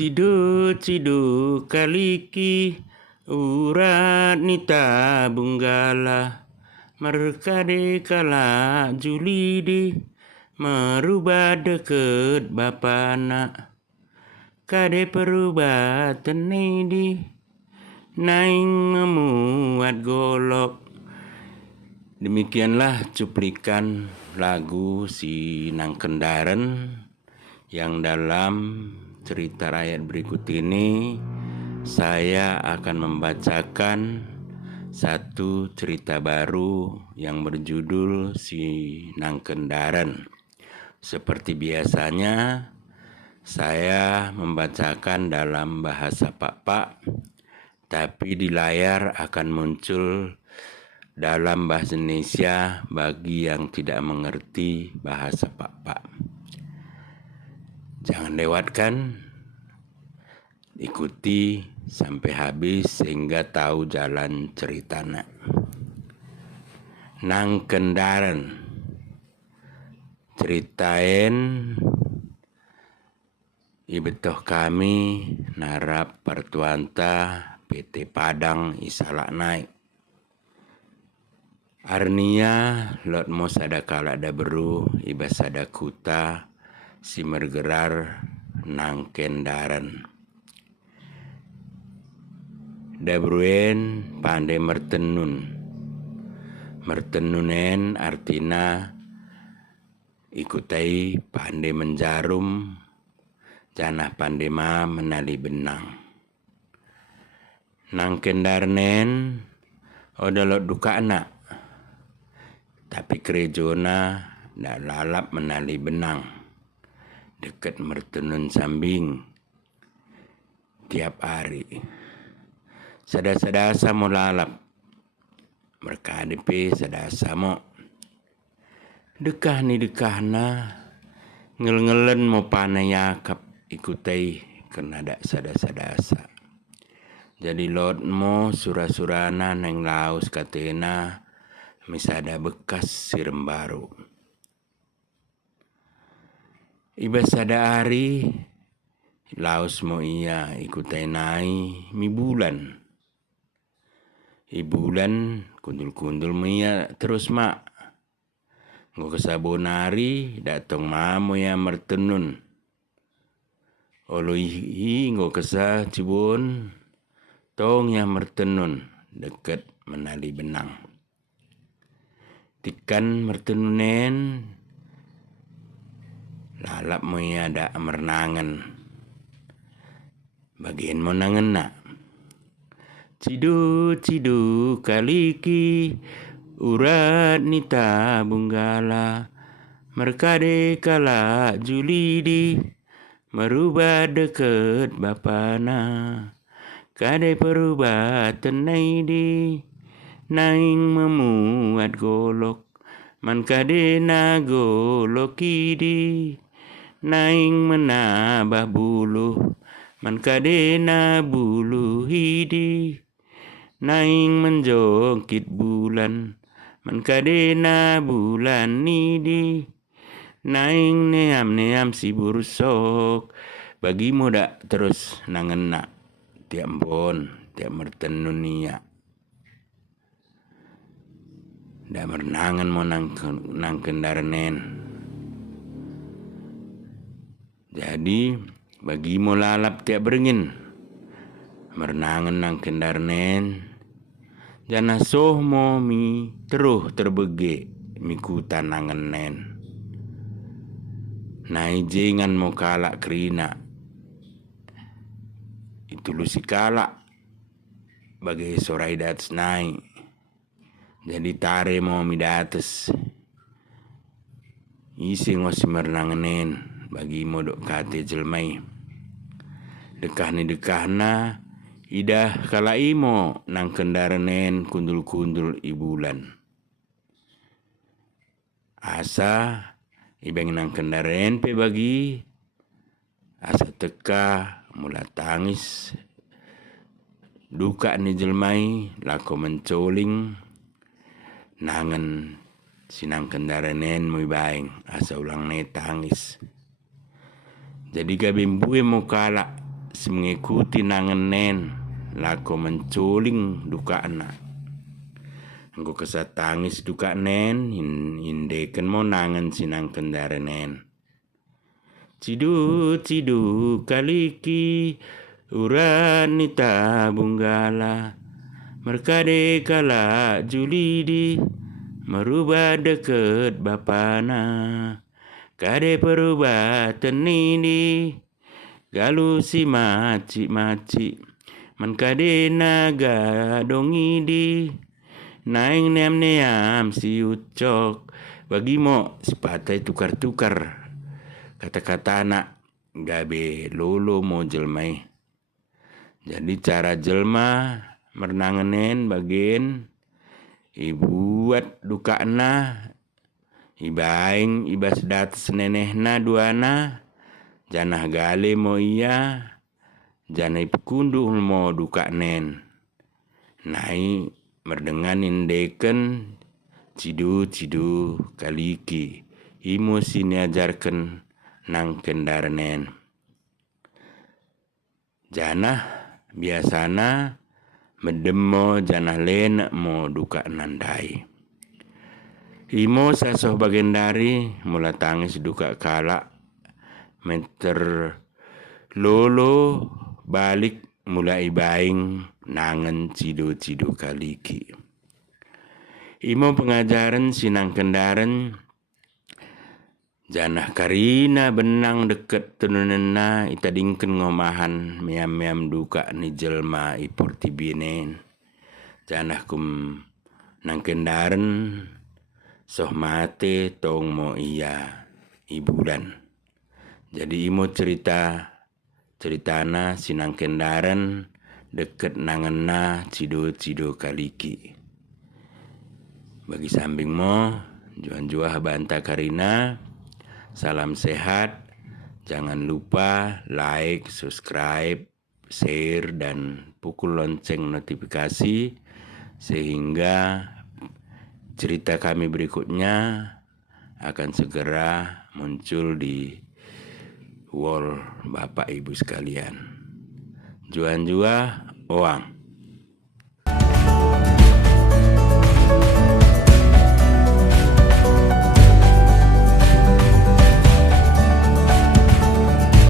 Cidu kaliki urat nita bunggala merkade kala julidi merubah deket bapana kade perubatan di naing memuat golok. Demikianlah cuplikan lagu Si Nang Kendaren yang dalam cerita rakyat berikut ini saya akan membacakan satu cerita baru yang berjudul Si Nang Kendaren. Seperti biasanya saya membacakan dalam bahasa Pak-Pak, tapi di layar akan muncul dalam bahasa Indonesia bagi yang tidak mengerti bahasa Pak-Pak. Jangan lewatkan, ikuti sampai habis sehingga tahu jalan ceritanya. Nang Kendaren, ceritain ibetoh kami narap pertuanta PT Padang Isalak naik. Arnia lot mos ada kala ada beru ibas ada kuta si mergerar Nang Kendaren. Dabruen pandai mertenunen artina ikutai pandai menjarum janah pandai ma menali benang. Nang Kendaren odolot duka anak tapi kerejona ndak lalap menali benang dekat mertenun sambing tiap hari. Sadasa mo lalap merkadepe sadasa mo dekah na ngel-ngelen mo panayakap ikutai kena dak sadasa. Jadi lot mo surah-surana neng laos katena misada bekas sirem baru. Ibas ada hari laos mo iya ikutai nai mi bulan. Ibulan kundul-kundul mo iya terus mak. Ngo kesabonari datang mamo ya mertenun. Olo ihi ngo kesa cibon tong ya mertenun dekat menali benang. Tikan mertenunen lalap mo ya ada mernangan. Bagian mo nangen nak. Cidu kaliki urat nita bunggala merkade kala julidi merubah deket bapana kade perubatan di naing memuat golok man kade na golokidi naing menambah bulu man kade na bulu hidi naing menjongkit bulan man kade na bulan nidi naing neam si burusok bagi muda terus nangenak tiap bon tiap mertenun niya dak mernangan mo nang Kendaren. Jadi bagi mo lalap tiap beringin mernangan nang Kendaren jana soh mo mi teruh terbege mi kuta nangenen. Nai jengan mo kalak kerina itu lu si kalak bagai sorai dates naik. Jadi tare mo mi dates isi ngos mernangenen bagi mo dok kate jelmai dekah na idah kala imo nang Kendaren kundul-kundul ibulan asa ibeng nang Kendaren pe bagi asa teka mula tangis duka ni jelmai lako mencoling nangan sinang Kendaren mo baing asa ulang ne tangis. Jadi gabimbue mo kalak mengikuti nangenen lako menculing duka anak. Engko kesatangis duka nen indeken mo nangen sinang kendarenen. Cidu kaliki uranita bunggala merkade kala julidi merubah deket bapana kade perubah tenini galu si maci menkade naga dongidi naing neam si ucok bagi mo sipatai tukar kata-kata anak gabe lolo mo jelmai. Jadi cara jelma mernangenen bagian ibuat dukana ibaing ibas dat senenehna duana janah gale mo iya janah ipukundu mo dukanen nai merdengan indeken cidu kaliki imo sini ajarkan nang kendarenen janah biasana medemo janah len mo duka nandai imo sasoh bagendari mula tangis duka kala meter lolo balik mulai baing nangen cidu kaliki imo pengajaran sinang kendaran janah karina benang deket tenunena itadingken ngomahan meam duka ni jelma iporti binen janah kum nang kendaran soh mate tong mo iya ibulan. Jadi imo ceritana sinang kendaran deket nangena cido kaliki. Bagi sambing mo juan banta karina. Salam sehat. Jangan lupa like, subscribe, share dan pukul lonceng notifikasi sehingga cerita kami berikutnya akan segera muncul di wall Bapak Ibu sekalian. Juan Oang.